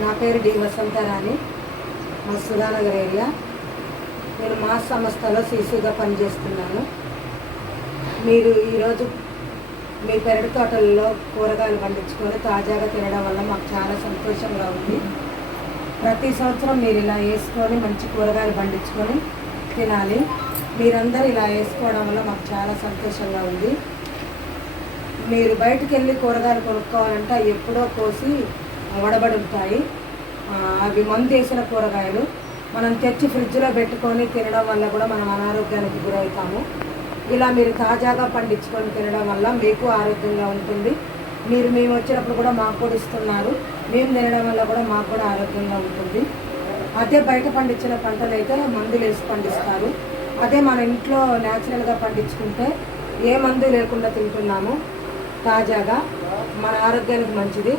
నా పేరు డి వసంతరాణి, మా సుధానగర్ ఏరియా. నేను మా సంస్థలో సీసీగా పనిచేస్తున్నాను. మీరు ఈరోజు మీ పెరటి తోటల్లో కూరగాయలు పండించుకొని తాజాగా తినడం వల్ల మాకు చాలా సంతోషంగా ఉంది. ప్రతి సంవత్సరం మీరు ఇలా వేసుకొని మంచి కూరగాయలు పండించుకొని తినాలి. మీరందరూ ఇలా వేసుకోవడం వల్ల మాకు చాలా సంతోషంగా ఉంది. మీరు బయటికి వెళ్ళి కూరగాయలు కొనుక్కోవాలంటే అవి ఎప్పుడో కోసి వడబడి ఉంటాయి. అవి మందు వేసిన కూరగాయలు మనం తెచ్చి ఫ్రిడ్జ్లో పెట్టుకొని తినడం వల్ల కూడా మనం అనారోగ్యానికి గురవుతాము. ఇలా మీరు తాజాగా పండించుకొని తినడం వల్ల మీకు ఆరోగ్యంగా ఉంటుంది. మేము వచ్చినప్పుడు కూడా మాకు కూడా ఇస్తున్నారు. మేము తినడం వల్ల కూడా మాకు కూడా ఆరోగ్యంగా ఉంటుంది. అదే బయట పండించిన పంటలు అయితే మందులు వేసి పండిస్తారు. అదే మన ఇంట్లో న్యాచురల్గా పండించుకుంటే ఏ మందు లేకుండా తింటున్నాము. తాజాగా మన ఆరోగ్యానికి మంచిది.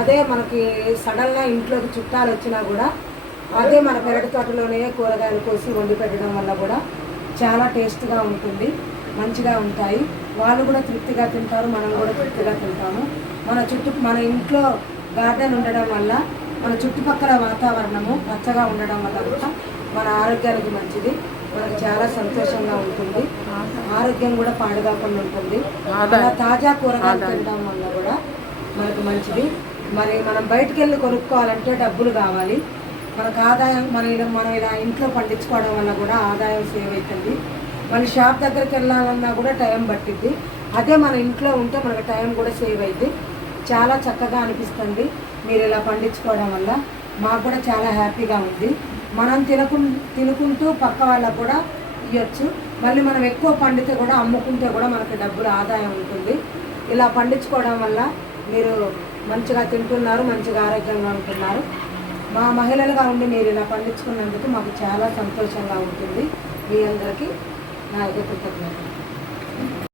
అదే మనకి సడన్గా ఇంట్లోకి చుట్టాలు వచ్చినా కూడా అదే మన పెరటి తోటలోనే కూరగాయలు కోసి వండి పెట్టడం వల్ల కూడా చాలా టేస్ట్గా ఉంటుంది, మంచిగా ఉంటాయి. వాళ్ళు కూడా తృప్తిగా తింటారు, మనం కూడా తృప్తిగా తింటాము. మన ఇంట్లో గార్డెన్ ఉండడం వల్ల మన చుట్టుపక్కల వాతావరణము పచ్చగా ఉండడం వల్ల కూడా మన ఆరోగ్యానికి మంచిది. మనకు చాలా సంతోషంగా ఉంటుంది, ఆరోగ్యం కూడా పాడుగాకుండా ఉంటుంది. అలా తాజా కూరగాయలు తినడం వల్ల కూడా మనకు మంచిది. మరి మనం బయటికి వెళ్ళి కొనుక్కోవాలంటే డబ్బులు కావాలి. మనకు ఆదాయం మనం ఇలా ఇంట్లో పండించుకోవడం వల్ల కూడా ఆదాయం సేవ్ అవుతుంది. మన షాప్ దగ్గరికి వెళ్ళాలన్నా కూడా టైం పట్టిద్ది. అదే మన ఇంట్లో ఉంటే మనకు టైం కూడా సేవ్ అయింది. చాలా చక్కగా అనిపిస్తుంది మీరు ఇలా పండించుకోవడం వల్ల. మాకు కూడా చాలా హ్యాపీగా ఉంది. మనం తినుకుంటూ పక్క వాళ్ళకు కూడా ఇవ్వచ్చు. మళ్ళీ మనం ఎక్కువ పండితే కూడా అమ్ముకుంటే కూడా మనకు డబ్బులు ఆదాయం ఉంటుంది. ఇలా పండించుకోవడం వల్ల మీరు మంచిగా తింటున్నారు, మంచిగా ఆరోగ్యంగా ఉంటున్నారు. మా మహిళలుగా ఉండి మీరు ఇలా పండించుకున్నందుకు మాకు చాలా సంతోషంగా ఉంటుంది. మీ అందరికీ నా యొక్క కృతజ్ఞతలు.